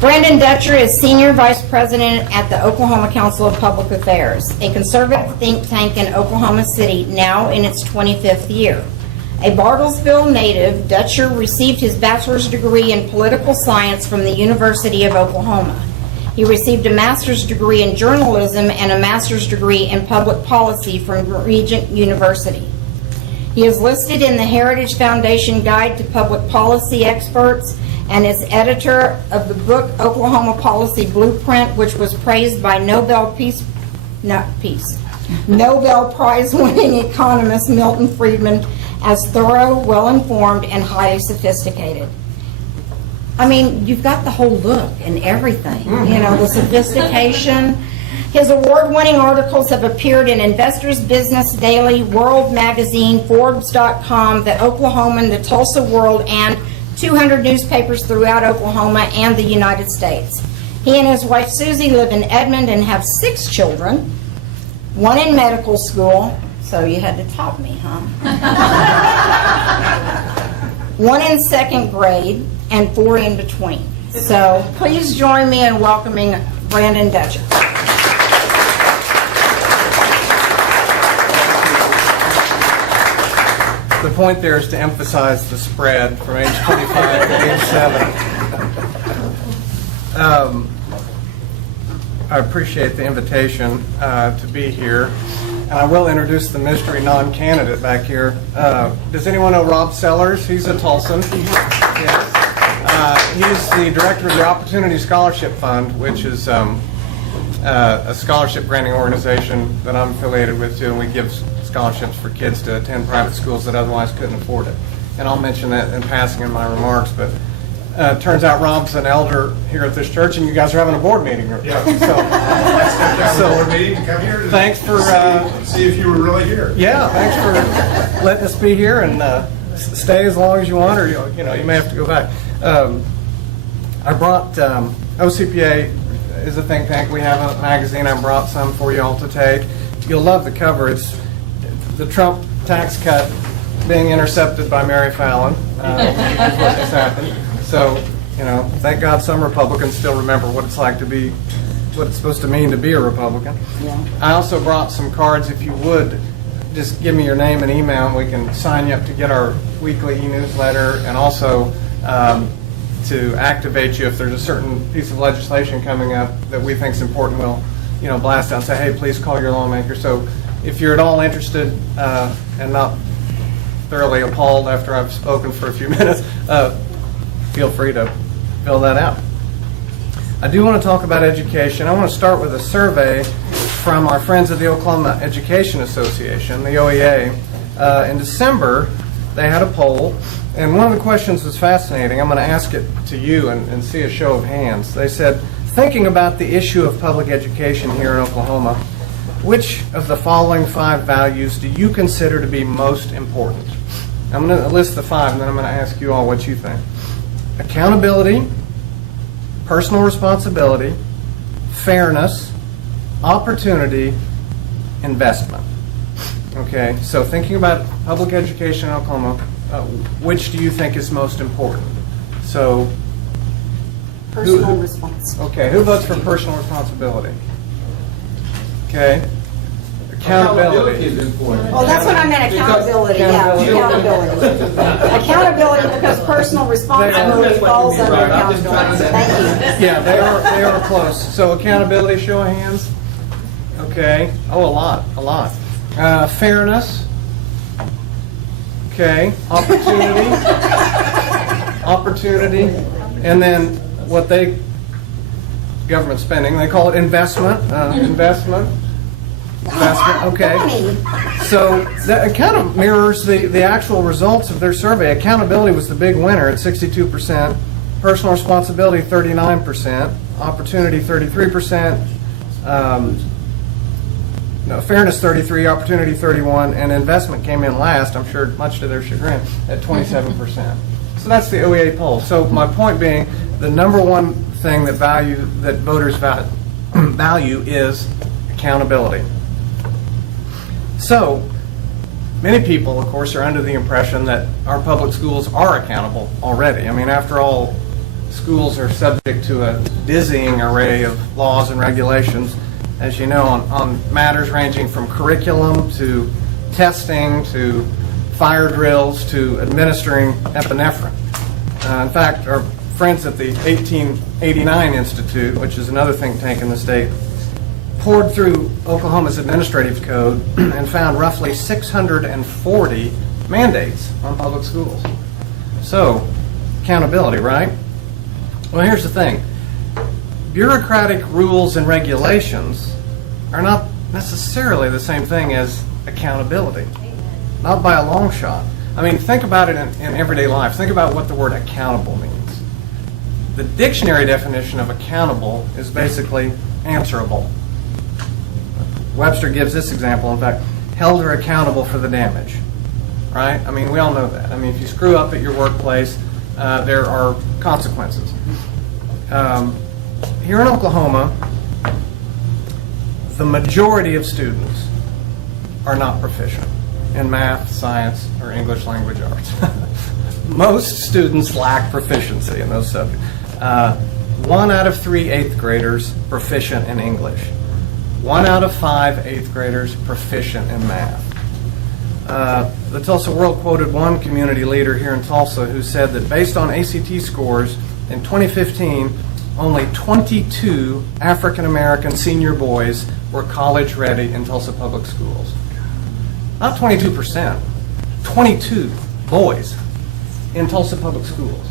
Brandon Dutcher is Senior Vice President at the Oklahoma Council of Public Affairs, a conservative think tank in Oklahoma City, now in its 25th year. A Bartlesville native, Dutcher received his bachelor's degree in political science from the University of Oklahoma. He received a master's degree in journalism and a master's degree in public policy from Regent University. He is listed in the Heritage Foundation Guide to Public Policy Experts and is editor of the book Oklahoma Policy Blueprint, which was praised by Nobel Prize-winning economist Milton Friedman as thorough, well-informed, and highly sophisticated. I mean, you've got the whole look and everything, you know, the sophistication. His award-winning articles have appeared in Investors Business Daily, World Magazine, Forbes.com, The Oklahoman, The Tulsa World, and 200 newspapers throughout Oklahoma and the United States. He and his wife Susie live in Edmond and have 6 children, 1 in medical school, so you had to top me, huh? 1 in 2nd grade, and 4 in between. So please join me in welcoming Brandon Dutcher. The point there is to emphasize the spread from age 25 to age 7. I appreciate the invitation to be here. And I will introduce the mystery non-candidate back here. Does anyone know Rob Sellers? He's a Tulsan. Yes. He's the director of the Opportunity Scholarship Fund, which is a scholarship granting organization that I'm affiliated with too, and we give scholarships for kids to attend private schools that otherwise couldn't afford it. And I'll mention that in passing in my remarks, but turns out Rob's an elder here at this church, and you guys are having a board meeting. Yeah. So board meeting, come here to thanks for see if you were really here. Yeah, thanks for letting us be here and stay as long as you want, or you may have to go back. I brought OCPA is a think tank. We have a magazine. I brought some for you all to take. You'll love the cover. It's the Trump tax cut being intercepted by Mary Fallon. Is what just happened. So, thank God some Republicans still remember what it's like to be, what it's supposed to mean to be a Republican. Yeah. I also brought some cards. If you would, just give me your name and email, and we can sign you up to get our weekly e-newsletter, and also to activate you if there's a certain piece of legislation coming up that we think is important. We'll, blast out and say, hey, please call your lawmaker. So if you're at all interested and not thoroughly appalled after I've spoken for a few minutes, feel free to fill that out. I do want to talk about education. I want to start with a survey from our friends at the Oklahoma Education Association, the OEA. In December, they had a poll, and one of the questions was fascinating. I'm going to ask it to you and see a show of hands. They said, thinking about the issue of public education here in Oklahoma, which of the following 5 values do you consider to be most important? I'm going to list the 5, and then I'm going to ask you all what you think. Accountability, personal responsibility, fairness, opportunity, investment. Okay, so thinking about public education in Oklahoma, which do you think is most important? So, Personal responsibility. Okay, who votes for personal responsibility? Okay. Accountability is important. Well, that's what I meant, accountability. Accountability, because personal responsibility falls under accountability. Thank you. Yeah, they are close. So accountability, show of hands. Okay. Oh, a lot. Fairness. Okay. Opportunity. And then what government spending, they call it investment. Investment. Okay. So that kind of mirrors the actual results of their survey. Accountability was the big winner at 62%, personal responsibility 39%, opportunity 33%, fairness 33%, opportunity 31%, and investment came in last, I'm sure much to their chagrin, at 27%. So that's the OEA poll. So my point being, the number one thing that voters value is accountability. So, many people, of course, are under the impression that our public schools are accountable already. I mean, after all, schools are subject to a dizzying array of laws and regulations, as you know, on matters ranging from curriculum to testing to fire drills to administering epinephrine. In fact, our friends at the 1889 Institute, which is another think tank in the state, poured through Oklahoma's administrative code and found roughly 640 mandates on public schools. So, accountability, right? Well, here's the thing. Bureaucratic rules and regulations are not necessarily the same thing as accountability. Not by a long shot. I mean, think about it in everyday life. Think about what the word accountable means. The dictionary definition of accountable is basically answerable. Webster gives this example, in fact, held or accountable for the damage. Right? I mean, we all know that. I mean, if you screw up at your workplace, there are consequences. Here in Oklahoma, the majority of students are not proficient in math, science, or English language arts. Most students lack proficiency in those subjects. 1 out of 3 eighth graders proficient in English. 1 out of 5 eighth graders proficient in math. The Tulsa World quoted one community leader here in Tulsa who said that based on ACT scores in 2015, only 22 African American senior boys were college ready in Tulsa public schools. Not 22%, 22 boys in Tulsa public schools.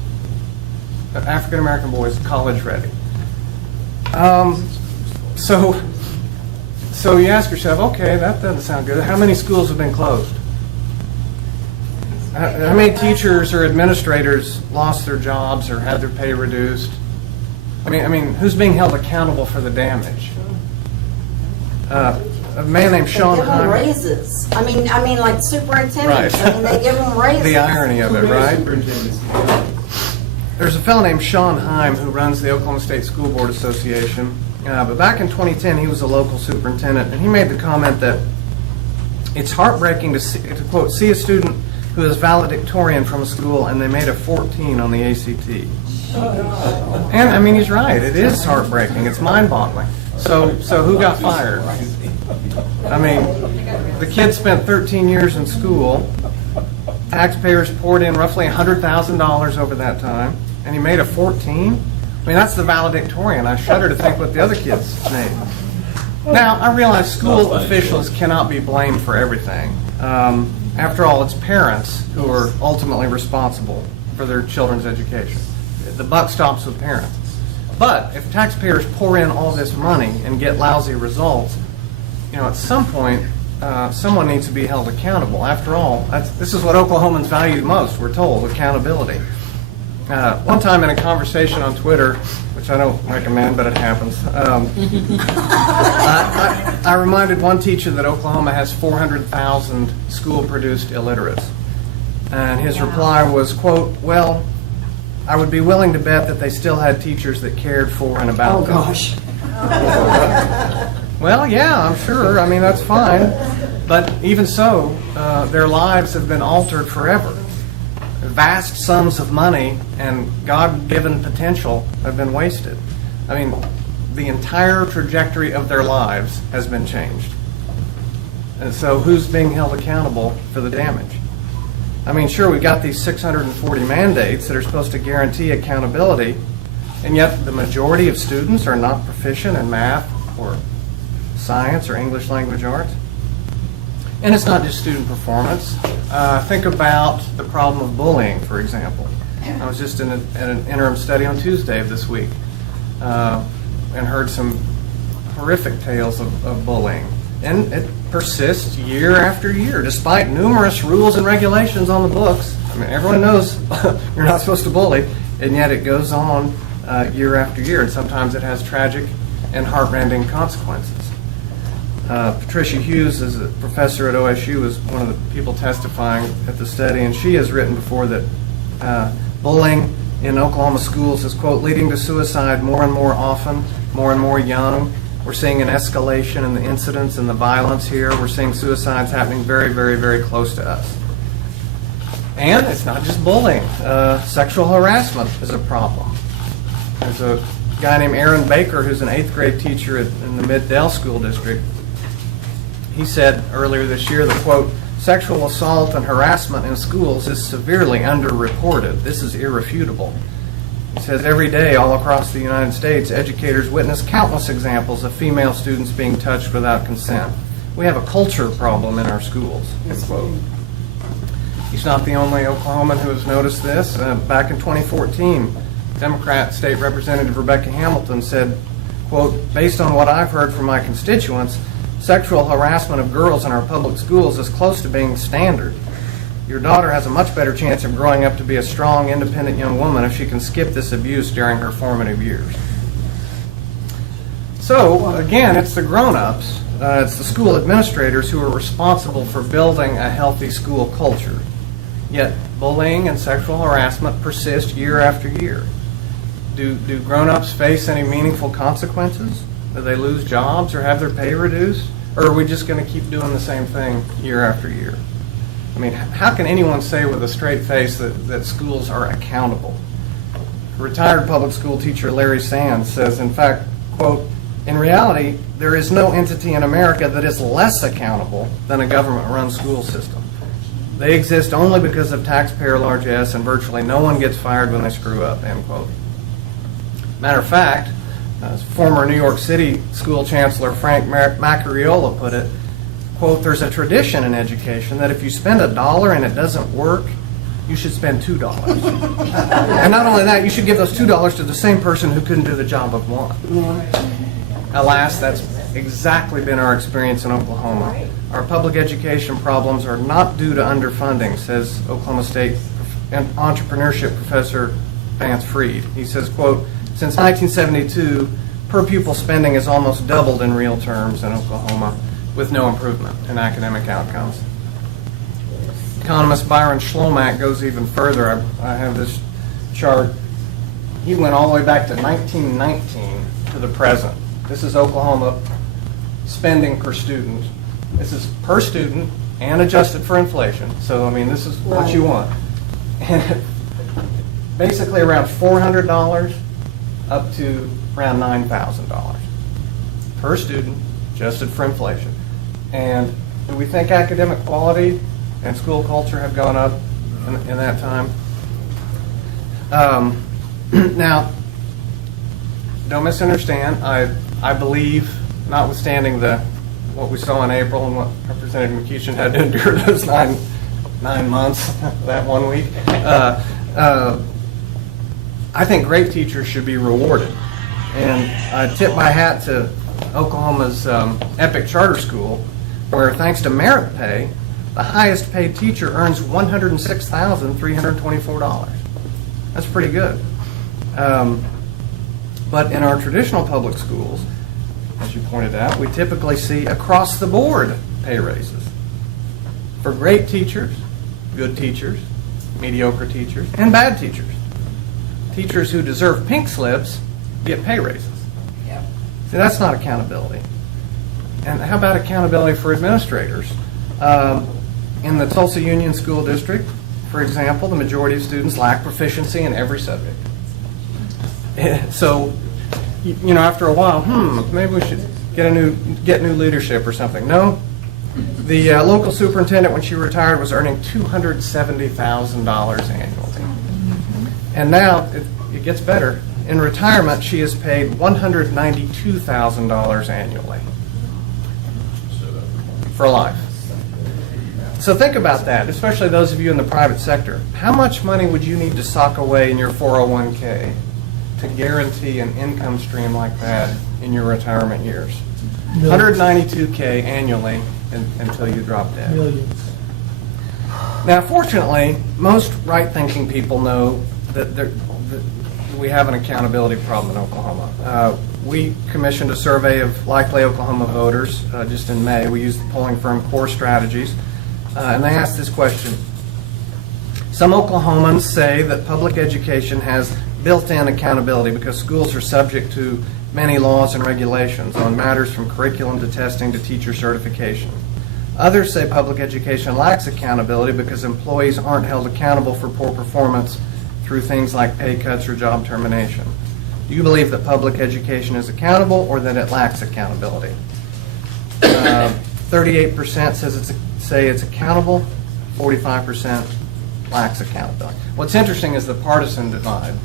African American boys college ready. So you ask yourself, okay, that doesn't sound good. How many schools have been closed? How many teachers or administrators lost their jobs or had their pay reduced? I mean, who's being held accountable for the damage? A man named Sean They give them Hyman. raises. I mean, like superintendents. Right. I mean, they give them raises. The irony of it, right? There's a fellow named Sean Hyman who runs the Oklahoma State School Board Association. But back in 2010, he was a local superintendent, and he made the comment that it's heartbreaking to quote, see a student who is valedictorian from a school and they made a 14 on the ACT. And I mean, he's right. It is heartbreaking. It's mind-boggling. So who got fired? I mean, the kid spent 13 years in school. Taxpayers poured in roughly $100,000 over that time, and he made a 14? I mean, that's the valedictorian. I shudder to think what the other kids made. Now, I realize school officials cannot be blamed for everything. After all, it's parents who are ultimately responsible for their children's education. The buck stops with parents. But if taxpayers pour in all this money and get lousy results, at some point, someone needs to be held accountable. After all, this is what Oklahomans value most, we're told, accountability. One time in a conversation on Twitter, which I don't recommend, but it happens, I reminded one teacher that Oklahoma has 400,000 school-produced illiterates. And his reply was, quote, well, I would be willing to bet that they still had teachers that cared for and about them. Oh, gosh. Well, yeah, I'm sure. I mean, that's fine. But even so, their lives have been altered forever. Vast sums of money and God-given potential have been wasted. I mean, the entire trajectory of their lives has been changed. And so who's being held accountable for the damage? I mean, sure, we've got these 640 mandates that are supposed to guarantee accountability, and yet the majority of students are not proficient in math or science or English language arts. And it's not just student performance. Think about the problem of bullying, for example. I was just in an interim study on Tuesday of this week and heard some horrific tales of bullying. And it persists year after year, despite numerous rules and regulations on the books. I mean, everyone knows you're not supposed to bully, and yet it goes on year after year, and sometimes it has tragic and heartrending consequences. Patricia Hughes is a professor at OSU, was one of the people testifying at the study, and she has written before that bullying in Oklahoma schools is, quote, leading to suicide more and more often, more and more young. We're seeing an escalation in the incidents and the violence here. We're seeing suicides happening very, very, very close to us. And it's not just bullying. Sexual harassment is a problem. There's a guy named Aaron Baker who's an 8th grade teacher in the Mid-Dell School District. He said earlier this year that, quote, sexual assault and harassment in schools is severely underreported. This is irrefutable. He says every day all across the United States, educators witness countless examples of female students being touched without consent. We have a culture problem in our schools, end quote. He's not the only Oklahoman who has noticed this. Back in 2014, Democrat State Representative Rebecca Hamilton said, quote, based on what I've heard from my constituents, sexual harassment of girls in our public schools is close to being standard. Your daughter has a much better chance of growing up to be a strong, independent young woman if she can skip this abuse during her formative years. So, again, it's the grown-ups, it's the school administrators who are responsible for building a healthy school culture. Yet, bullying and sexual harassment persist year after year. Do grown-ups face any meaningful consequences? Do they lose jobs or have their pay reduced? Or are we just going to keep doing the same thing year after year? I mean, how can anyone say with a straight face that schools are accountable? Retired public school teacher Larry Sands says, in fact, quote, in reality, there is no entity in America that is less accountable than a government-run school system. They exist only because of taxpayer largesse, and virtually no one gets fired when they screw up, end quote. Matter of fact, as former New York City school chancellor Frank Maccariola put it, quote, there's a tradition in education that if you spend $1 and it doesn't work, you should spend $2. And not only that, you should give those $2 to the same person who couldn't do the job of one. Alas, that's exactly been our experience in Oklahoma. Our public education problems are not due to underfunding, says Oklahoma State entrepreneurship professor Vance Freed. He says, quote, since 1972, per pupil spending has almost doubled in real terms in Oklahoma, with no improvement in academic outcomes. Economist Byron Schlomack goes even further. I have this chart. He went all the way back to 1919 to the present. This is Oklahoma spending per student. This is per student and adjusted for inflation. So, I mean, this is what you want. And basically around $400 up to around $9,000 per student, adjusted for inflation. And do we think academic quality and school culture have gone up in that time? Now, don't misunderstand. I believe, notwithstanding what we saw in April and what Representative McCutcheon had to endure those nine months, that 1 week, I think great teachers should be rewarded. And I tip my hat to Oklahoma's Epic Charter School, where thanks to merit pay, the highest paid teacher earns $106,324. That's pretty good. But in our traditional public schools, as you pointed out, we typically see across the board pay raises. For great teachers, good teachers, mediocre teachers, and bad teachers. Teachers who deserve pink slips get pay raises. Yep. See, that's not accountability. And how about accountability for administrators? In the Tulsa Union School District, for example, the majority of students lack proficiency in every subject. So, you know, after a while, maybe we should get new leadership or something. No, the local superintendent, when she retired, was earning $270,000 annually, and now it gets better. In retirement, she is paid $192,000 annually for life. So think about that, especially those of you in the private sector. How much money would you need to sock away in your 401k to guarantee an income stream like that in your retirement years? $192K annually until you drop dead. Millions. Now, fortunately, most right-thinking people know that we have an accountability problem in Oklahoma. We commissioned a survey of likely Oklahoma voters just in May. We used the polling firm Core Strategies, and they asked this question. Some Oklahomans say that public education has built-in accountability because schools are subject to many laws and regulations on matters from curriculum to testing to teacher certification. Others say public education lacks accountability because employees aren't held accountable for poor performance through things like pay cuts or job termination. Do you believe that public education is accountable or that it lacks accountability? 38% say it's accountable, 45% lacks accountability. What's interesting is the partisan divide.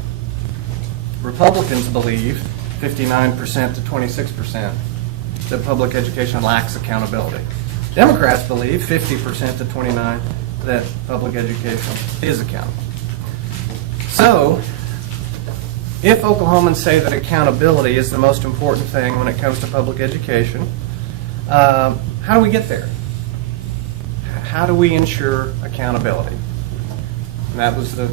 Republicans believe 59% to 26% that public education lacks accountability. Democrats believe 50% to 29% that public education is accountable. So, if Oklahomans say that accountability is the most important thing when it comes to public education, how do we get there? How do we ensure accountability? And that was the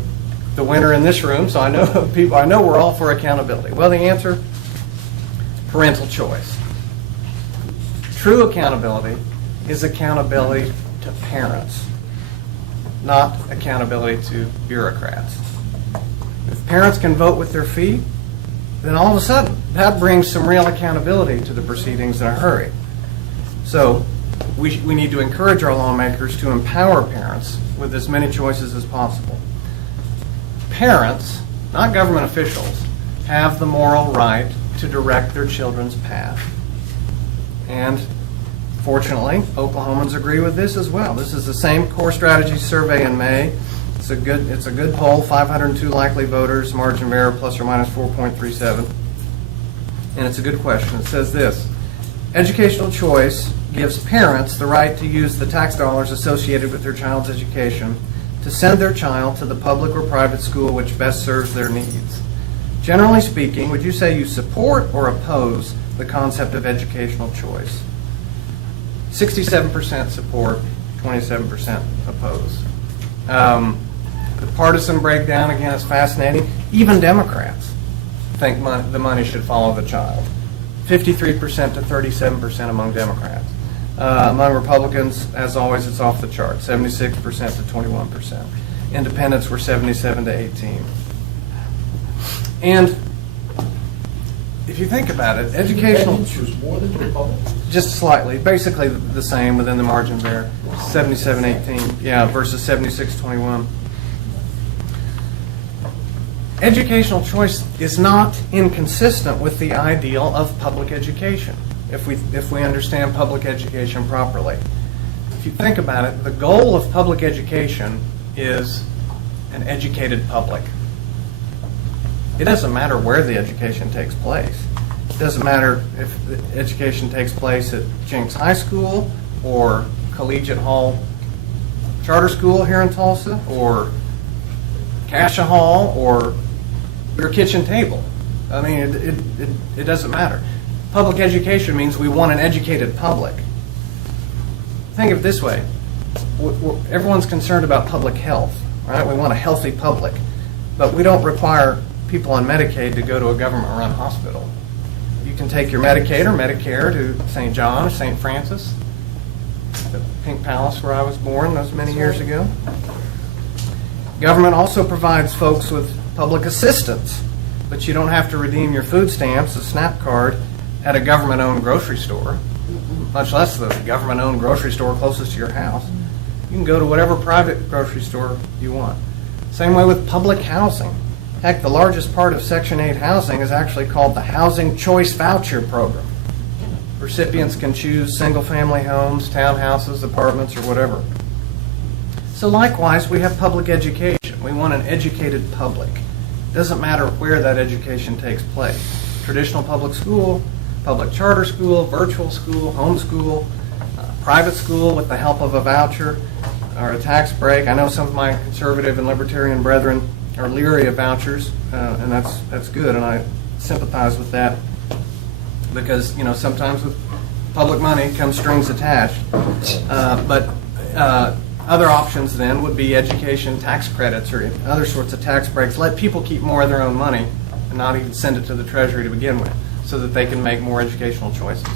winner in this room, so I know we're all for accountability. Well, the answer, parental choice. True accountability is accountability to parents, not accountability to bureaucrats. If parents can vote with their feet, then all of a sudden that brings some real accountability to the proceedings in a hurry. So we need to encourage our lawmakers to empower parents with as many choices as possible. Parents, not government officials, have the moral right to direct their children's path. And fortunately, Oklahomans agree with this as well. This is the same core strategy survey in May. It's a good poll, 502 likely voters, margin of error plus or minus 4.37. And it's a good question. It says this: educational choice gives parents the right to use the tax dollars associated with their child's education to send their child to the public or private school which best serves their needs. Generally speaking, would you say you support or oppose the concept of educational choice? 67% support, 27% oppose. The partisan breakdown, again, is fascinating. Even Democrats think the money should follow the child. 53% to 37% among Democrats. Among Republicans, as always, it's off the chart, 76% to 21%. Independents were 77 to 18. And if you think about it, educational... was more than Republicans? Just slightly, basically the same within the margin there, 77-18, yeah, versus 76-21. Educational choice is not inconsistent with the ideal of public education, if we understand public education properly. If you think about it, the goal of public education is an educated public. It doesn't matter where the education takes place. It doesn't matter if the education takes place at Jenks High School or Collegiate Hall Charter School here in Tulsa or Cascia Hall or your kitchen table. I mean, it doesn't matter. Public education means we want an educated public. Think of it this way. Everyone's concerned about public health, right? We want a healthy public, but we don't require people on Medicaid to go to a government-run hospital. You can take your Medicaid or Medicare to St. John or St. Francis, the Pink Palace where I was born those many years ago. Government also provides folks with public assistance, but you don't have to redeem your food stamps, a SNAP card, at a government-owned grocery store, much less the government-owned grocery store closest to your house. You can go to whatever private grocery store you want. Same way with public housing. Heck, the largest part of Section 8 housing is actually called the Housing Choice Voucher Program. Recipients can choose single-family homes, townhouses, apartments, or whatever. So likewise, we have public education. We want an educated public. It doesn't matter where that education takes place. Traditional public school, public charter school, virtual school, homeschool, private school with the help of a voucher or a tax break. I know some of my conservative and libertarian brethren are leery of vouchers, and that's good, and I sympathize with that because, you know, sometimes with public money comes strings attached. But other options then would be education tax credits or other sorts of tax breaks. Let people keep more of their own money and not even send it to the Treasury to begin with so that they can make more educational choices.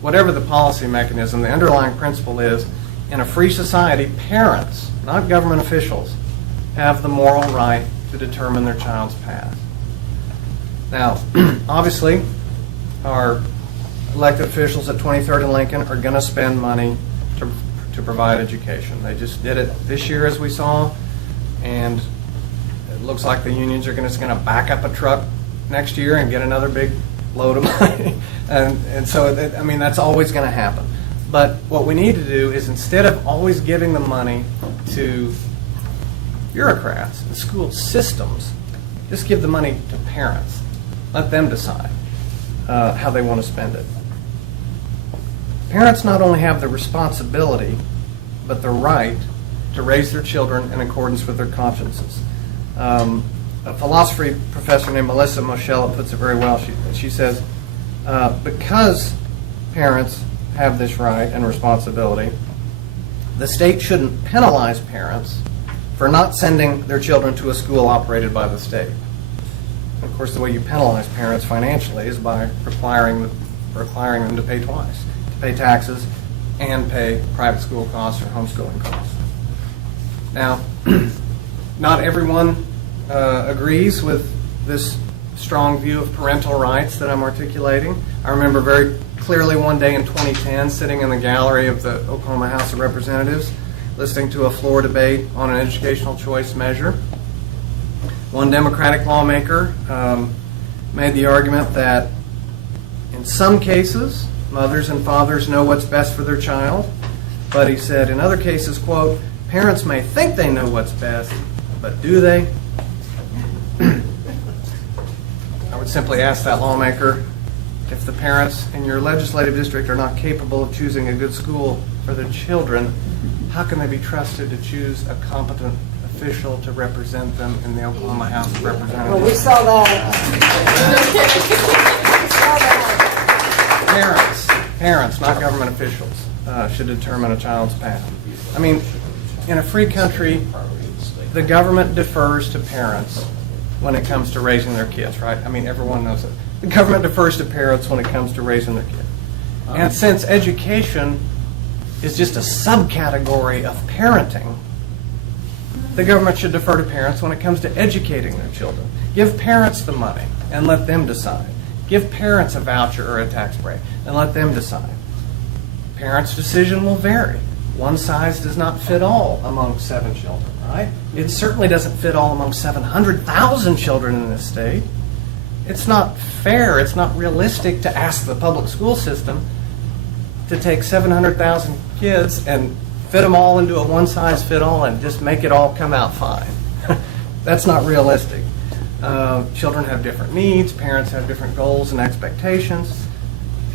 Whatever the policy mechanism, the underlying principle is, in a free society, parents, not government officials, have the moral right to determine their child's path. Now, obviously, our elected officials at 23rd and Lincoln are going to spend money to provide education. They just did it this year, as we saw, and it looks like the unions are going to back up a truck next year and get another big load of money. And so, that's always going to happen. But what we need to do is, instead of always giving the money to bureaucrats and school systems, just give the money to parents. Let them decide how they want to spend it. Parents not only have the responsibility, but the right to raise their children in accordance with their consciences. A philosophy professor named Melissa Moschella puts it very well. She says, because parents have this right and responsibility, the state shouldn't penalize parents for not sending their children to a school operated by the state. Of course, the way you penalize parents financially is by requiring them to pay twice, to pay taxes and pay private school costs or homeschooling costs. Now, not everyone agrees with this strong view of parental rights that I'm articulating. I remember very clearly one day in 2010 sitting in the gallery of the Oklahoma House of Representatives listening to a floor debate on an educational choice measure. One Democratic lawmaker made the argument that in some cases, mothers and fathers know what's best for their child, but he said in other cases, quote, parents may think they know what's best, but do they? I would simply ask that lawmaker, if the parents in your legislative district are not capable of choosing a good school for their children, how can they be trusted to choose a competent official to represent them in the Oklahoma House of Representatives? Well, we saw that. Parents, not government officials, should determine a child's path. In a free country, the government defers to parents when it comes to raising their kids, right? Everyone knows it. The government defers to parents when it comes to raising their kids. And since education is just a subcategory of parenting, the government should defer to parents when it comes to educating their children. Give parents the money and let them decide. Give parents a voucher or a tax break and let them decide. Parents' decision will vary. One size does not fit all among 7 children, right? It certainly doesn't fit all among 700,000 children in this state. It's not fair, it's not realistic to ask the public school system to take 700,000 kids and fit them all into a one-size-fit-all and just make it all come out fine. That's not realistic. Children have different needs, parents have different goals and expectations,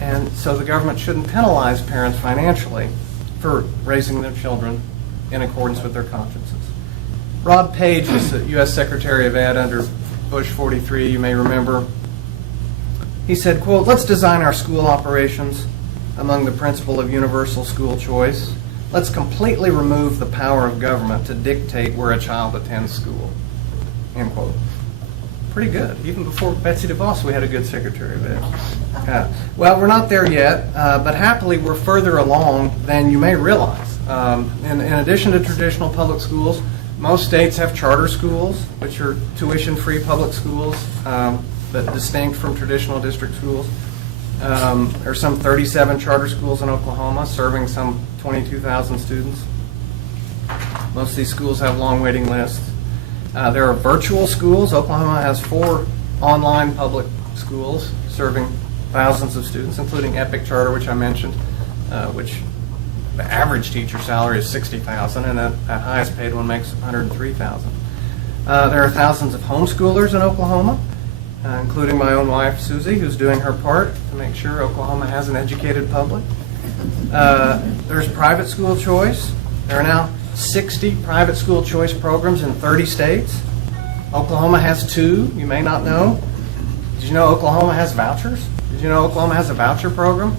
and so the government shouldn't penalize parents financially for raising their children in accordance with their consciences. Rod Page was the U.S. Secretary of Ed under Bush 43, you may remember. He said, quote, let's design our school operations among the principle of universal school choice. Let's completely remove the power of government to dictate where a child attends school, end quote. Pretty good. Even before Betsy DeVos, we had a good Secretary of Ed. Well, we're not there yet, but happily we're further along than you may realize. In addition to traditional public schools, most states have charter schools, which are tuition-free public schools, but distinct from traditional district schools. There are some 37 charter schools in Oklahoma, serving some 22,000 students. Most of these schools have long waiting lists. There are virtual schools. Oklahoma has 4 online public schools serving thousands of students, including Epic Charter, which I mentioned, which the average teacher salary is $60,000, and that highest paid one makes $103,000. There are thousands of homeschoolers in Oklahoma, including my own wife, Susie, who's doing her part to make sure Oklahoma has an educated public. There's private school choice. There are now 60 private school choice programs in 30 states. Oklahoma has 2, you may not know. Did you know Oklahoma has vouchers? Did you know Oklahoma has a voucher program?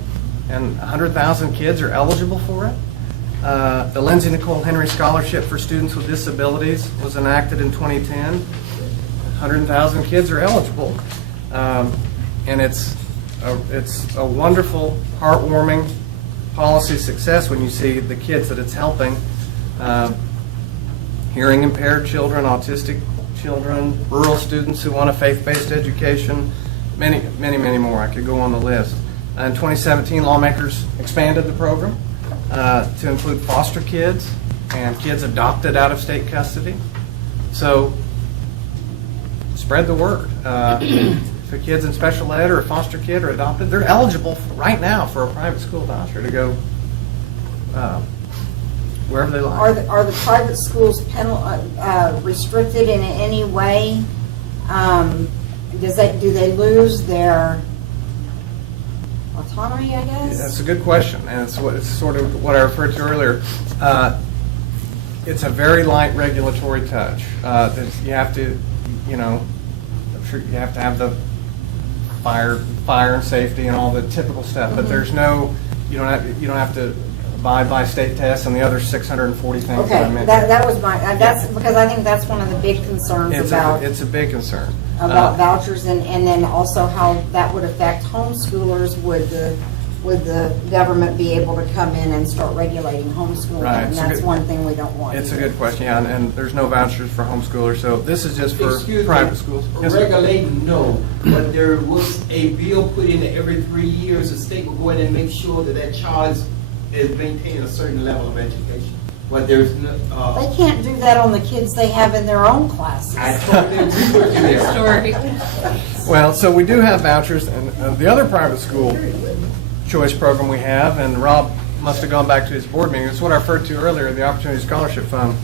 And 100,000 kids are eligible for it. The Lindsay Nicole Henry Scholarship for Students with Disabilities was enacted in 2010. 100,000 kids are eligible. And it's a wonderful, heartwarming policy success when you see the kids that it's helping. Hearing impaired children, autistic children, rural students who want a faith-based education, many, many, many more. I could go on the list. In 2017, lawmakers expanded the program to include foster kids and kids adopted out of state custody. So spread the word. if a kid's in special ed or a foster kid or adopted, they're eligible right now for a private school voucher to go wherever they like. Are the private schools restricted in any way? Do they lose their autonomy, I guess? That's a good question, and it's sort of what I referred to earlier. It's a very light regulatory touch. You have to, I'm sure you have to have the fire and safety and all the typical stuff, but there's no, you don't have to abide by state tests and the other 640 things that I Okay, mentioned. that was that's because I think that's one of the big concerns It's a big concern. about vouchers, and then also how that would affect homeschoolers. Would the government be able to come in and start regulating homeschooling? Right, And it's a that's good- one thing we don't want. It's a either. good question, yeah, and there's no vouchers for homeschoolers, so this is just for private schools. Yes, sir. Regulating, no, but there was a bill put in that every 3 years, the state will go in and make sure that that child is maintaining a certain level of education. But there's no, They can't do that on the kids they have in their own classes. I totally agree with you there. Well, so we do have vouchers, and the other private school choice program we have, and Rob must have gone back to his board meeting, it's what I referred to earlier, the Opportunity Scholarship Fund.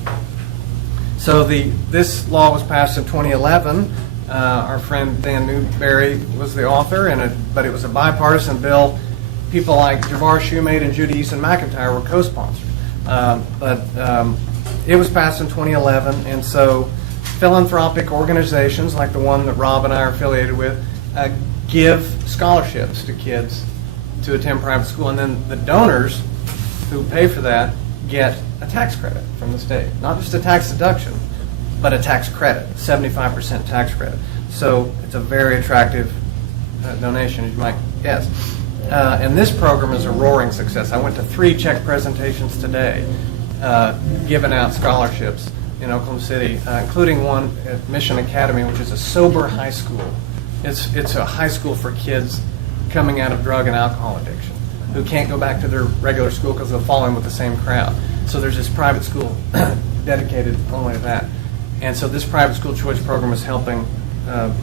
So this law was passed in 2011. Our friend Dan Newberry was the author, but it was a bipartisan bill. People like Javar Shoemate and Judy Easton McIntyre were co-sponsors. But it was passed in 2011, and so philanthropic organizations like the one that Rob and I are affiliated with give scholarships to kids to attend private school, and then the donors who pay for that get a tax credit from the state. Not just a tax deduction, but a tax credit, 75% tax credit. So it's a very attractive donation, as you might guess. And this program is a roaring success. I went to 3 Czech presentations today giving out scholarships in Oklahoma City, including one at Mission Academy, which is a sober high school. It's a high school for kids coming out of drug and alcohol addiction who can't go back to their regular school because they'll fall in with the same crowd. So there's this private school dedicated only to that. And so this private school choice program is helping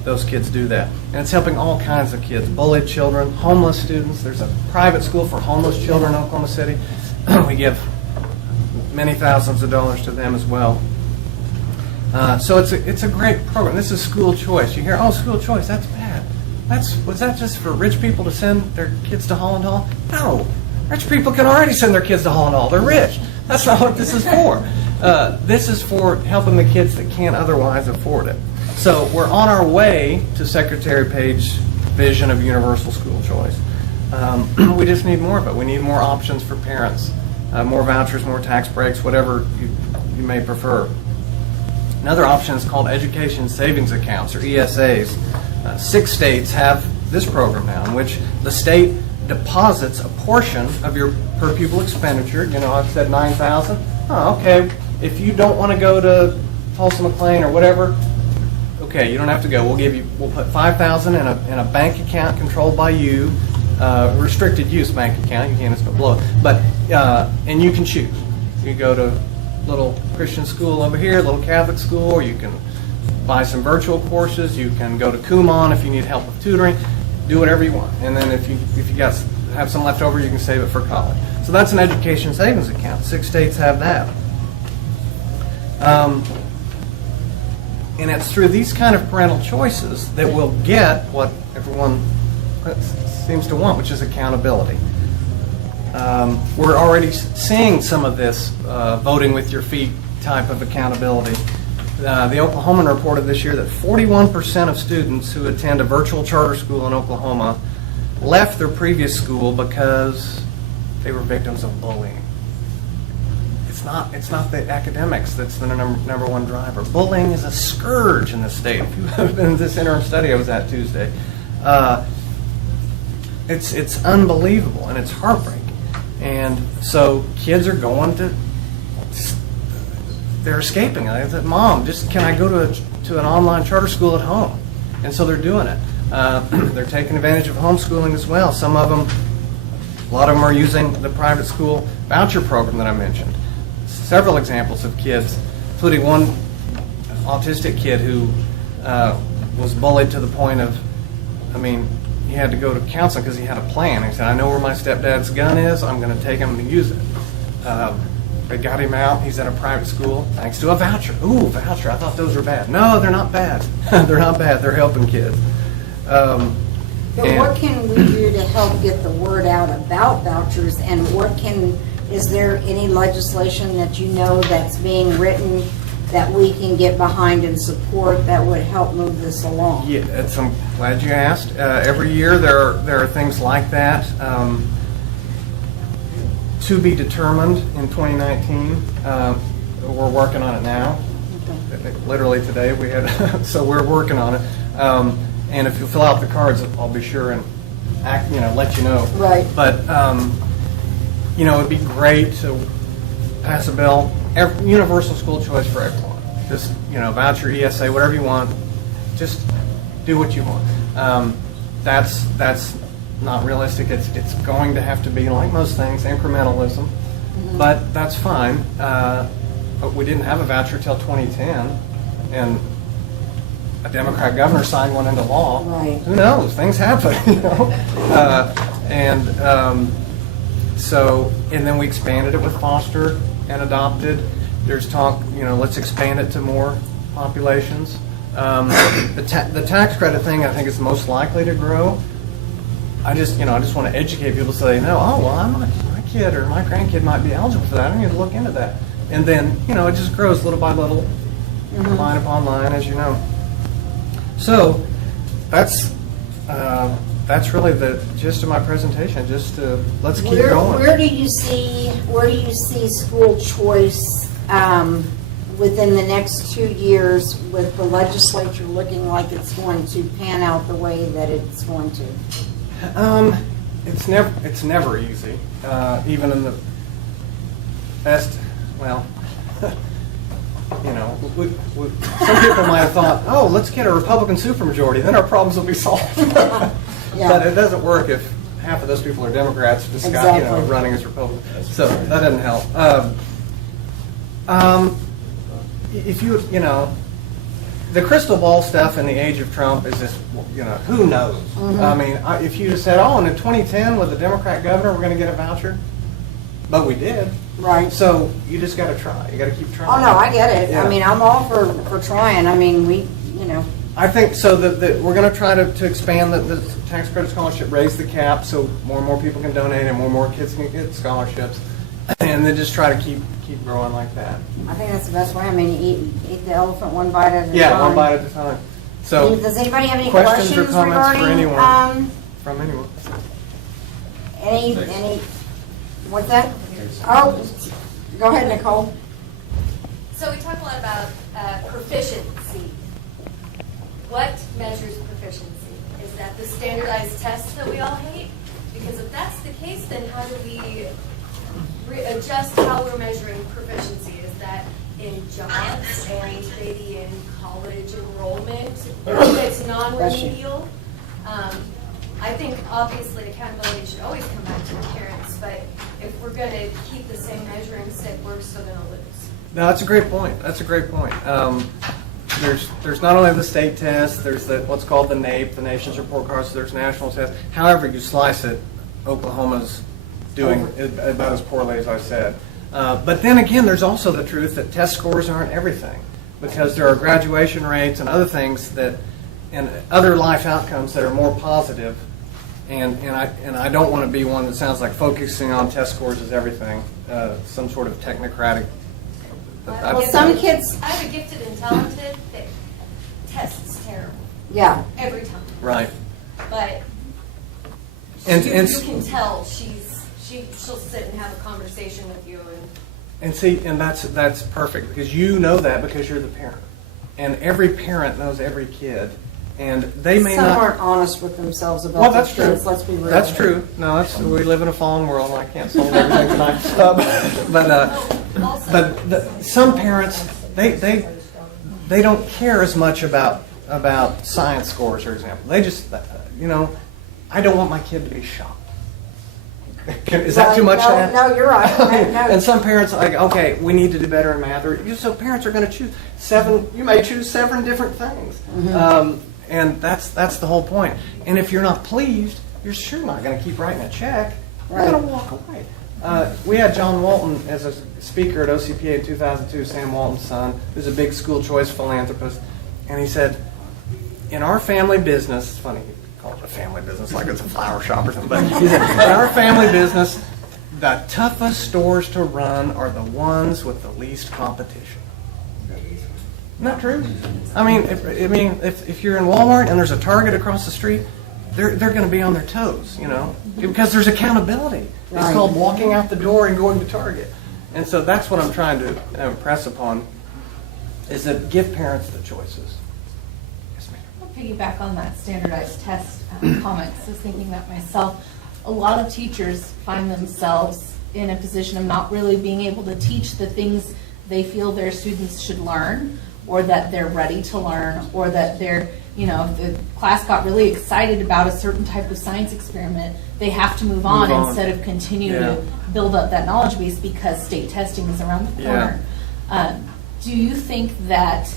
those kids do that. And it's helping all kinds of kids, bullied children, homeless students. There's a private school for homeless children in Oklahoma City. We give many thousands of dollars to them as well. So it's a great program. This is school choice. You hear, oh, school choice, that's bad. Was that just for rich people to send their kids to Holland Hall? No. Rich people can already send their kids to Holland Hall. They're rich. That's not what this is for. This is for helping the kids that can't otherwise afford it. So we're on our way to Secretary Page's vision of universal school choice. We just need more of it. We need more options for parents, more vouchers, more tax breaks, whatever you may prefer. Another option is called education savings accounts, or ESAs. 6 states have this program now, in which the state deposits a portion of your per pupil expenditure. I've said $9,000. Oh, okay. If you don't want to go to Tulsa McLean or whatever, okay, you don't have to go. We'll put $5,000 in a bank account controlled by you, restricted use bank account. You can't just go blow it. But and you can choose. You go to little Christian school over here, little Catholic school, or you can buy some virtual courses. You can go to Kumon if you need help with tutoring. Do whatever you want. And then if you have some left over, you can save it for college. So that's an education savings account. 6 states have that. And it's through these kind of parental choices that we'll get what everyone seems to want, which is accountability. We're already seeing some of this voting with your feet type of accountability. The Oklahoman reported this year that 41% of students who attend a virtual charter school in Oklahoma left their previous school because they were victims of bullying. It's not the academics that's the number one driver. Bullying is a scourge in the state. If you have been in this interim study I was at Tuesday, it's unbelievable and it's heartbreaking. And so kids are they're escaping. I said, Mom, can I go to an online charter school at home? And so they're doing it. They're taking advantage of homeschooling as well. A lot of them are using the private school voucher program that I mentioned. Several examples of kids, including one autistic kid who was bullied to the point of I mean, he had to go to counseling because he had a plan. He said, I know where my stepdad's gun is. I'm going to take him and use it. They got him out. He's at a private school thanks to a voucher. Ooh, voucher. I thought those were bad. No, they're not bad. They're not bad. They're helping kids. But what can we do to help get the word out about vouchers, and is there any legislation that you know that's being written that we can get behind and support that would help move this along? Yeah, I'm glad you asked. Every year there are things like that. To be determined in 2019. We're working on it now. Okay. Literally today we had, so we're working on it. And if you fill out the cards, I'll be sure and let you know. Right. But it'd be great to pass a bill, universal school choice for everyone. Just voucher, ESA, whatever you want. Just do what you want. That's not realistic. It's going to have to be, like most things, incrementalism. Mm-hmm. But that's fine. But we didn't have a voucher till 2010, and a Democrat governor signed one into law. Right. Who knows? Things happen, And then we expanded it with foster and adopted. There's talk, let's expand it to more populations. The tax credit thing, I think, is most likely to grow. I just want to educate people, say, my kid or my grandkid might be eligible for that. I need to look into that. And then, it just grows little by little, line upon line, as you know. So that's really the gist of my presentation. Just let's keep going. Where do you see school choice within the next 2 years, with the legislature looking like it's going to pan out the way that it's going to? It's never easy, even in the best. Well, some people might have thought, let's get a Republican supermajority, then our problems will be solved. Yeah. But it doesn't work if half of those people are Democrats, just Exactly. running as Republicans. So that doesn't help. If the crystal ball stuff in the age of Trump is just, who knows? Mm-hmm. I mean, if you said, and in 2010 with a Democrat governor, we're going to get a voucher, but we did. Right. So you just got to try. You got to keep trying. Oh, no, I get it. Yeah. I mean, I'm all for trying. I mean, I think so that we're going to try to expand the tax credit scholarship, raise the cap so more and more people can donate and more kids can get scholarships, and then just try to keep growing like that. I think that's the best way. I mean, eat the elephant one bite at a time. Yeah, one bite at a time. So, Does anybody have any questions or comments regarding for anyone? From anyone? any? What's that? Oh, go ahead, Nicole. So we talk a lot about proficiency. What measures proficiency? Is that the standardized test that we all hate? Because if that's the case, then how do we adjust how we're measuring proficiency? Is that in jobs and maybe in college enrollment that's non-remedial? I think obviously accountability should always come back to the parents, but if we're going to keep the same measuring stick, we're still going to lose. No, that's a great point. There's not only the state test, there's what's called the NAEP, the Nation's Report Card, so there's national tests. However you slice it, Oklahoma's doing about as poorly as I said. But then again, there's also the truth that test scores aren't everything, because there are graduation rates and other things and other life outcomes that are more positive. And I don't want to be one that sounds like focusing on test scores is everything, some sort of technocratic. Well, some kids. I have a gifted and talented that tests terrible Yeah. every time. Right. But And you can tell she'll sit and have a conversation with you And that's perfect, because you know that because you're the parent, and every parent knows every kid, and they may Some not. aren't honest with themselves about Well, that's their true. kids. Let's be real. That's true. No, we live in a fallen world, and I can't solve everything tonight. Some parents they don't care as much about science scores, for example. They just I don't want my kid to be shocked. Is that too much? No, you're right. No. And some parents are like, okay, we need to do better in math. So parents are going to choose 7. You may choose 7 different things. Mm-hmm. And that's the whole point. And if you're not pleased, you're sure not going to keep writing a check. You're Right. going to walk away. We had John Walton as a speaker at OCPA in 2002, Sam Walton's son, who's a big school choice philanthropist. And he said, in our family business, it's funny, he called it a family business like it's a flower shop or something, but he said, in our family business, the toughest stores to run are the ones with the least competition. Isn't that true? I mean, if you're in Walmart and there's a Target across the street, they're going to be on their toes, you know, because there's accountability. It's Right. called walking out the door and going to Target. And so that's what I'm trying to impress upon, is that give parents the choices. Yes, ma'am. I'll piggyback on that standardized test comment. I was thinking that myself. A lot of teachers find themselves in a position of not really being able to teach the things they feel their students should learn, or that they're ready to learn, or that they're, you know, if the class got really excited about a certain type of science experiment, they have to move on instead of continue Yeah. to build up that knowledge base because state testing is around the corner. Do you think that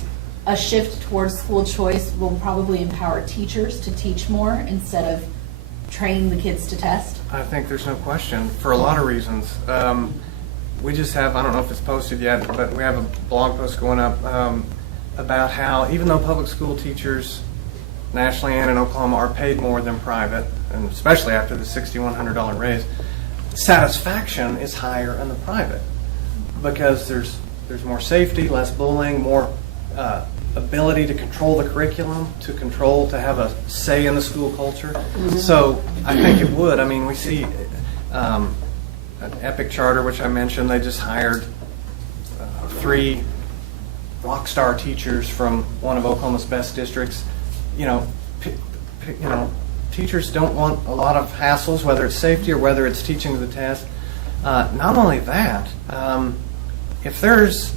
a shift towards school choice will probably empower teachers to teach more instead of training the kids to test? I think there's no question, for a lot of reasons. We just have, I don't know if it's posted yet, but we have a blog post going up about how even though public school teachers nationally and in Oklahoma are paid more than private, and especially after the $6,100 raise, satisfaction is higher in the private because there's more safety, less bullying, more ability to control the curriculum, to have a say in the school culture. So I think it would. I mean, we see an Epic Charter, which I mentioned, they just hired 3 rock star teachers from one of Oklahoma's best districts. You know, teachers don't want a lot of hassles, whether it's safety or whether it's teaching the test. Not only that, if there's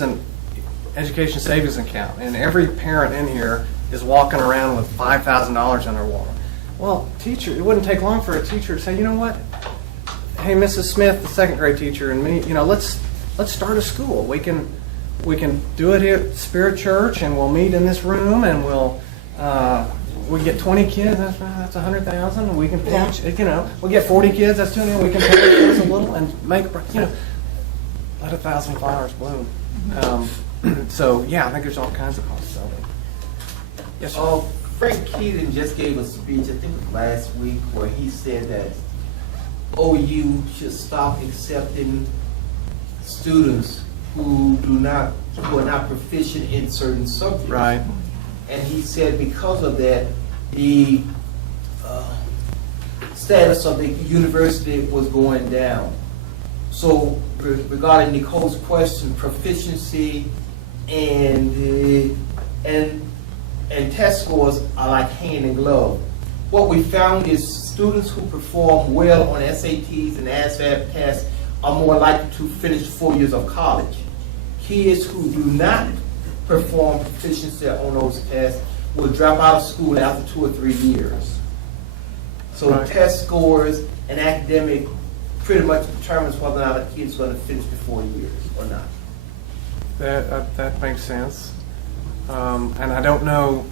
an education savings account and every parent in here is walking around with $5,000 in their wallet, well, it wouldn't take long for a teacher to say, you know what? Hey, Mrs. Smith, the second grade teacher, and me, you know, let's start a school. We can do it here at Spirit Church, and we'll meet in this room, and we get 20 kids. That's 100,000. We can teach. You know, we get 40 kids. That's 200. We can pay the kids a little and make, you know, let 1,000 flowers bloom. So yeah, I think there's all kinds of possibilities. Yes, sir. Frank Keaton just gave a speech, I think it was last week, where he said that OU should stop accepting students who are not proficient in certain subjects. Right. And he said because of that, the status of the university was going down. So regarding Nicole's question, proficiency and test scores are like hand in glove. What we found is students who perform well on SATs and ASVAB tests are more likely to finish 4 years of college. Kids who do not perform proficiency on those tests will drop out of school after 2 or 3 years. So Right. test scores and academic pretty much determines whether or not a kid's going to finish the 4 years or not. That makes sense. And I don't know.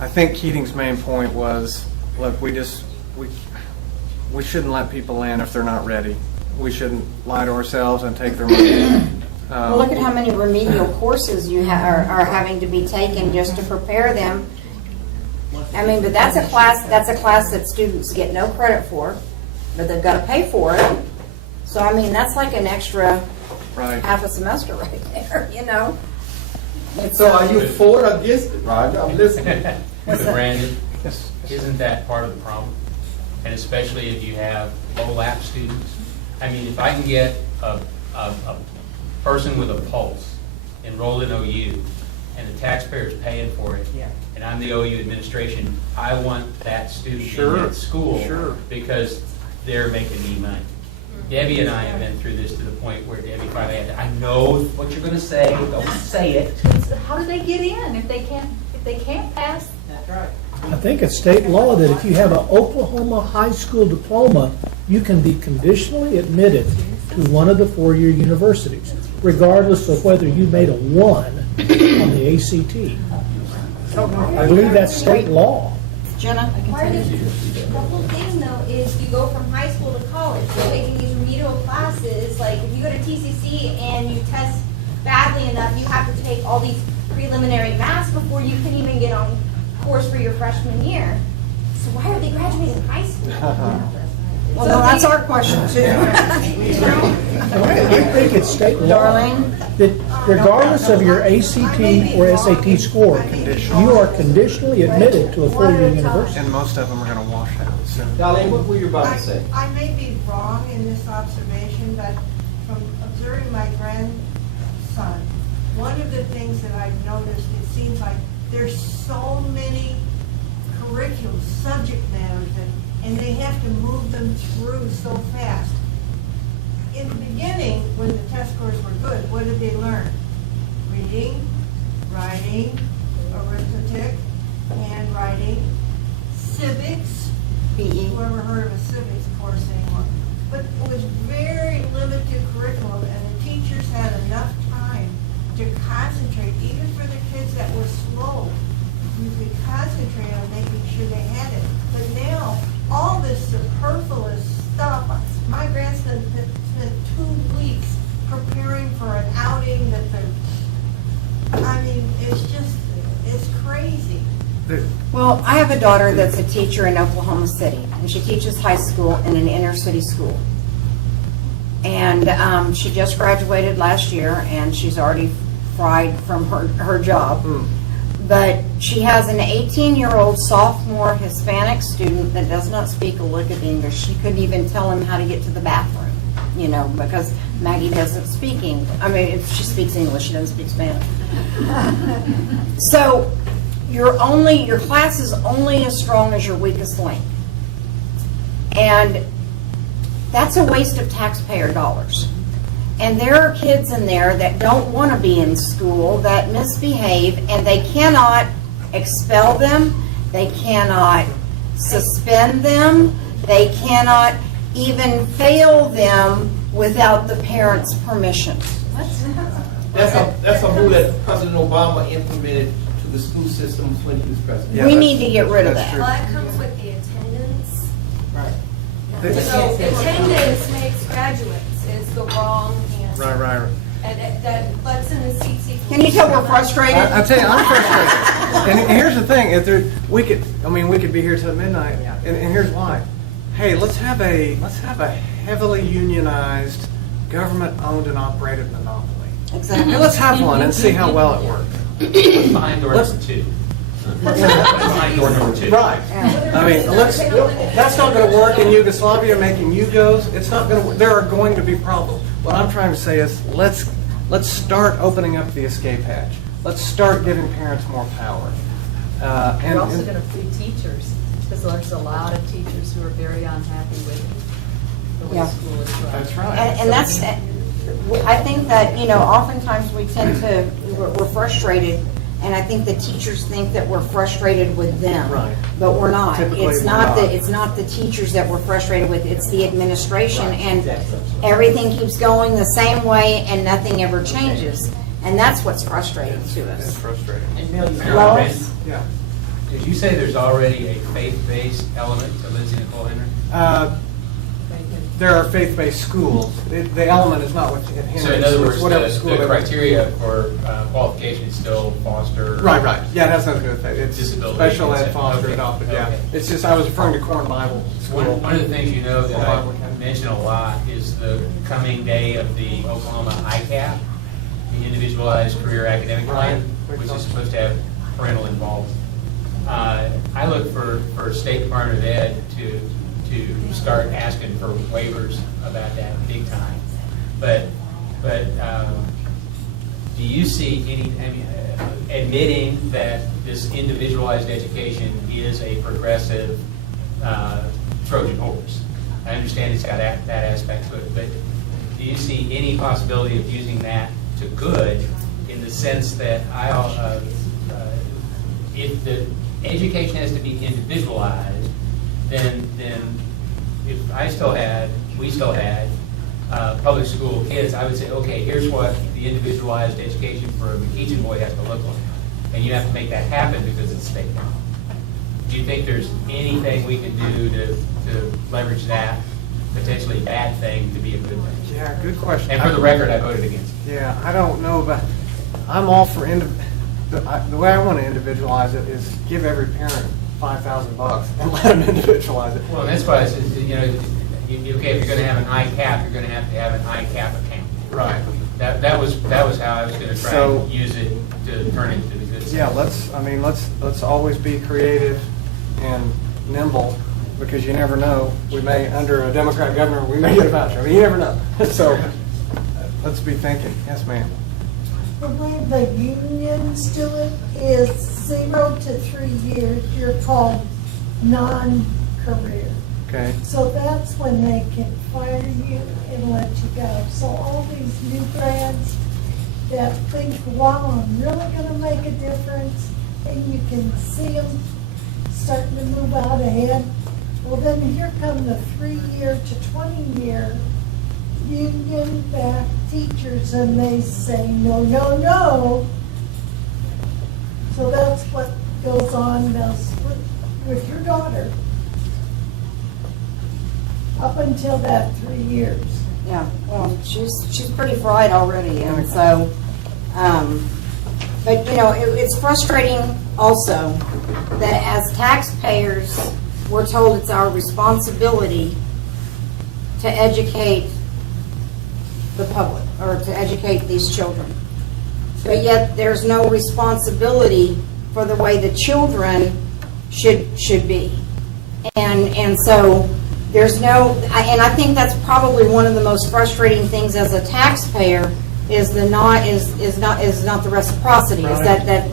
I think Keating's main point was, look, we shouldn't let people in if they're not ready. We shouldn't lie to ourselves and take their money. Well, look at how many remedial courses you are having to be taken just to prepare them. I mean, but that's a class that students get no credit for, but they've got to pay for it. So, I mean, that's like an extra Right. half a semester right there, you know? So are you for or against it, Roger? I'm listening. But Brandon, Yes. isn't that part of the problem? And especially if you have low-lap students. I mean, if I can get a person with a pulse enrolled in OU and the taxpayer's paying for it, and I'm the OU administration, I want that student in that school because they're making me money. Debbie and I have been through this to the point where Debbie finally had to, I know what you're going to say, don't say it. How do they get in if they can't pass? That's right. I think it's state law that if you have an Oklahoma high school diploma, you can be conditionally admitted to one of the four-year universities, regardless of whether you made a 1 on the ACT. I believe that's state law. Jenna? Part of the whole thing though is you go from high school to college, so taking these remedial classes, like if you go to TCC and you test badly enough, you have to take all these preliminary maths before you can even get on course for your freshman year. So why are they graduating high school? Well, no, that's our question too. I think it's state law. Darlene? That regardless of your ACT or SAT score, you are conditionally admitted to a four-year university. And most of them are going to wash out. So. Darlene, what were you about to say? I may be wrong in this observation, but from observing my grandson, one of the things that I've noticed, it seems like there's so many curriculum subject matters and they have to move them through so fast. In the beginning, when the test scores were good, what did they learn? Reading, writing, arithmetic, handwriting, civics. PE. Whoever heard of a civics course anymore? But it was very limited curriculum, and the teachers had enough time to concentrate, even for the kids that were slow. You could concentrate on making sure they had it. But now, all this superfluous stuff, my grandson spent 2 weeks preparing for an outing that it's crazy. Well, I have a daughter that's a teacher in Oklahoma City, and she teaches high school in an inner city school. And she just graduated last year, and she's already fried from her job. But she has an 18-year-old sophomore Hispanic student that does not speak a lick of English. She couldn't even tell him how to get to the bathroom, because Maggie doesn't speak English. I mean, if she speaks English, she doesn't speak Spanish. So your class is only as strong as your weakest link. And that's a waste of taxpayer dollars. And there are kids in there that don't want to be in school, that misbehave, and they cannot expel them, they cannot suspend them, they cannot even fail them without the parents' permission. That's a rule that President Obama implemented to the school system when he was president. Yeah, We that's- need to get rid of that's that. true. Well, that comes with the attendance. Right. So attendance makes graduates is the wrong answer. Right. And that butts in the seat sequence. Can you tell we're frustrated? I tell you, I'm frustrated. And here's the thing: we could be here till midnight, and here's why. Hey, let's have a heavily unionized, government-owned and operated monopoly. Exactly. And let's have one and see how well it works. What's behind door number 2? What's behind door number 2? Right. I mean, that's not going to work in Yugoslavia making Yugos. It's not going to. There are going to be problems. What I'm trying to say is, let's start opening up the escape hatch. Let's start giving parents more power. We're also going to free teachers, because there's a lot of teachers who are very unhappy with the way Yeah. school is run. That's right. And that's, I think that, oftentimes we tend to, we're frustrated, and I think the teachers think that we're frustrated with them. Right. But we're not. Typically, It's we're not not. it's not the teachers that we're frustrated with, it's the administration, and everything keeps going the same way and nothing ever changes. And that's what's frustrating to It's us. frustrating. Lois? Yeah. Did you say there's already a faith-based element to Lindsay Nicole Henry? There are faith-based schools. The element is not what Henry. So in other words, whatever school the they- criteria for qualification is still foster? Right. Yeah, it has nothing to do with that. It's Disability, special ed, okay. foster, adopted, yeah. Okay. It's just, I was referring to Corn Bible School. One of the things you know that Bible I Academy. mention a lot is the coming day of the Oklahoma ICAP, the Individualized Career Academic Plan, Right. which is supposed to have parental involvement. I look for State Department of Ed to start asking for waivers about that big time. But do you see any, admitting that this individualized education is a progressive Trojan horse? I understand it's got that aspect to it, but do you see any possibility of using that to good in the sense that if the education has to be individualized, then if we still had public school kids, I would say, okay, here's what the individualized education for a McKeachin boy has to look like. and you have to make that happen because it's state law. Do you think there's anything we could do to leverage that potentially bad thing to be a good thing? Yeah, good question. And for the record, I voted against it. Yeah, I don't know, but I'm all for the way I want to individualize it is give every parent $5,000 and let them individualize it. Well, that's why I said, okay, if you're going to have an ICAP, you're going to have an ICAP account. Right. That was how I was going to try and use it to turn it into the good side. Yeah, let's always be creative and nimble, because you never know. We may, under a Democrat governor, we may get a voucher. I mean, you never know. So let's be thinking. Yes, ma'am. The way the unions do it is 0 to 3 years. You're called non-career. Okay. So that's when they can fire you and let you go. So all these new grads that think, wow, I'm really going to make a difference, and you can see them starting to move out ahead. Well, then here come the 3-year to 20-year union-backed teachers, and they say, no, no, no. So that's what goes on now with your daughter up until that 3 years. Yeah, well, she's pretty fried already, and so, but it's frustrating also that as taxpayers, we're told it's our responsibility to educate the public, or to educate these children. But yet, there's no responsibility for the way the children should be. And so, there's no, and I think that's probably one of the most frustrating things as a taxpayer is not the reciprocity. Is that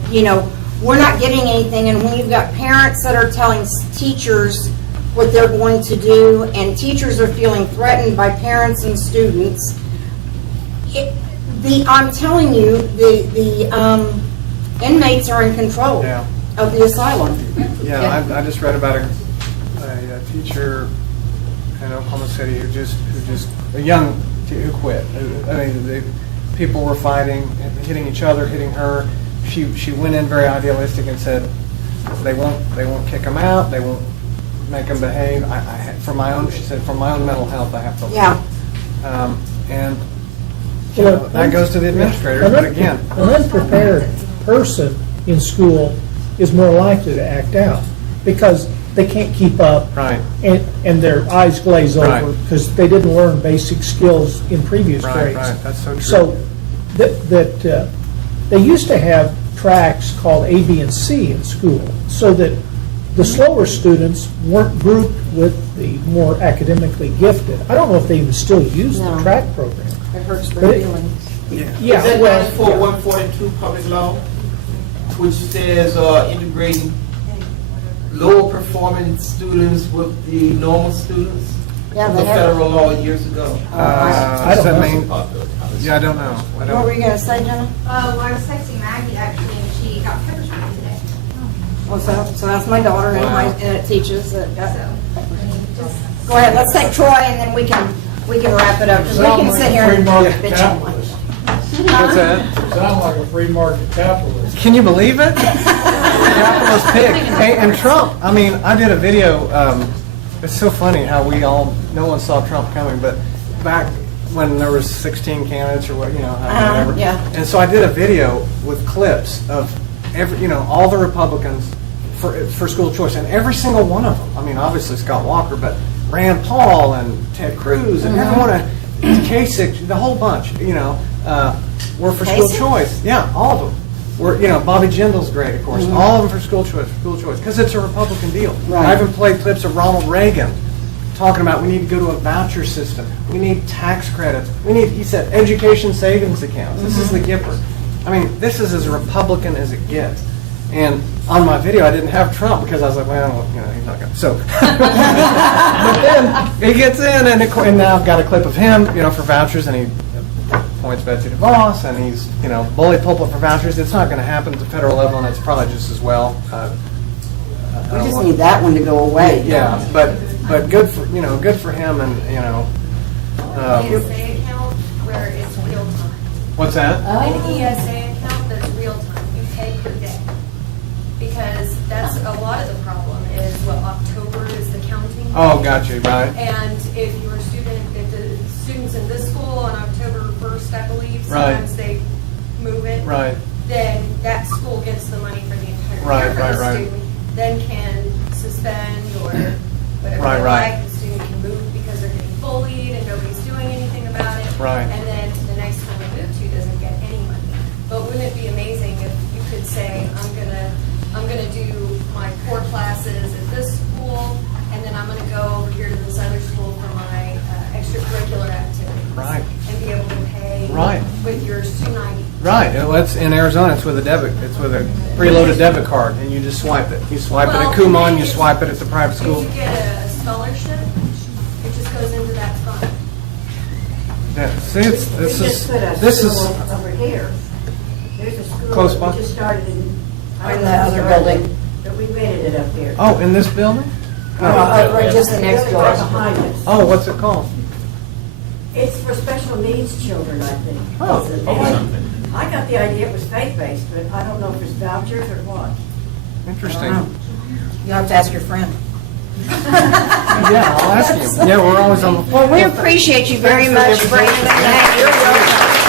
we're not getting anything, and when you've got parents that are telling teachers what they're going to do, and teachers are feeling threatened by parents and students, I'm telling you, the inmates are in control of the asylum. Yeah, I just read about a teacher in Oklahoma City who young who quit. I mean, people were fighting, hitting each other, hitting her. She went in very idealistic and said, they won't kick them out, they won't make them behave. She said, for my own mental health, I have to leave. Yeah. And that goes to the administrators. But again, an unprepared person in school is more likely to act out because they can't keep up, right, and their eyes glaze over right, because they didn't learn basic skills in previous grades. Right, that's so true. So they used to have tracks called A, B, and C in school, so that the slower students weren't grouped with the more academically gifted. I don't know if they even still use the track program. It hurts their feelings. Yeah, Is that well, 142 public law, which says integrating lower performing students with the normal students? Yeah, the federal law years ago. I don't know. Yeah, I don't know. What were you going to say, Jenna? Well, I was texting Maggie actually, and she got pepper spray today. Well, so that's my daughter, and it teaches. Go ahead, let's take Troy, and then we can wrap it up. 'Cause we can sit here and bitch and whine. What's that? Sound like a free market capitalist. Can you believe it? Capitalist pig. Hey, and Trump, I mean, I did a video, it's so funny how no one saw Trump coming, but back when there was 16 candidates or whatever. Yeah. And so I did a video with clips of all the Republicans for school choice, and every single one of them. I mean, obviously Scott Walker, but Rand Paul and Ted Cruz and everyone, Kasich, the whole bunch, were for school choice. Yeah, all of them. Bobby Jindal's great, of course. All of them for school choice, because it's a Republican deal. Right. I even played clips of Ronald Reagan talking about we need to go to a voucher system. We need tax credits. He said, education savings accounts. This is the Gipper. I mean, this is as Republican as it gets. And on my video, I didn't have Trump because I was like, well, he's not going to. So, but then he gets in, and now I've got a clip of him, for vouchers, and he appoints Betsy DeVos, and he's, bully pulpit for vouchers. It's not going to happen at the federal level, and it's probably just as well. We just need that one to go away. Yeah, but good for him, and An ESA account where it's real time. What's that? An ESA account that's real time. You pay per day. because that's a lot of the problem is what October is the counting. Oh, gotcha, right. And if your student, if the student's in this school on October 1st, I believe, Right. sometimes they move it. Right. Then that school gets the money for the entire Right, year. right, The right. student then can suspend or whatever Right, they right. like. The student can move because they're getting bullied and nobody's doing anything about it. Right. And then the next school they move to doesn't get any money. But wouldn't it be amazing if you could say, I'm gonna do my core classes at this school, and then I'm gonna go over here to this other school for my extracurricular activities. Right. And be able to pay. Right. With your $2.90. Right, it's in Arizona, it's with a preloaded debit card, and you just swipe it. You swipe it Well, at Kumon, you if- swipe it at the private If school. you get a scholarship, it just goes into that fund. Yeah, see, this We just is, put a this is, school over here. There's a school. Close that by? we just started in. I don't In know the if other we started building. it, But we rented it up here. oh, in this building? Right just the next door. Behind us. Oh, what's it called? It's for special needs children, I think. Oh. something. I got the idea it was faith-based, but I don't know if it's vouchers or what. Interesting. You'll have to ask your friend. Yeah, I'll ask you. Yeah, we're always on the. Well, we appreciate you very much, Brandon. You're welcome.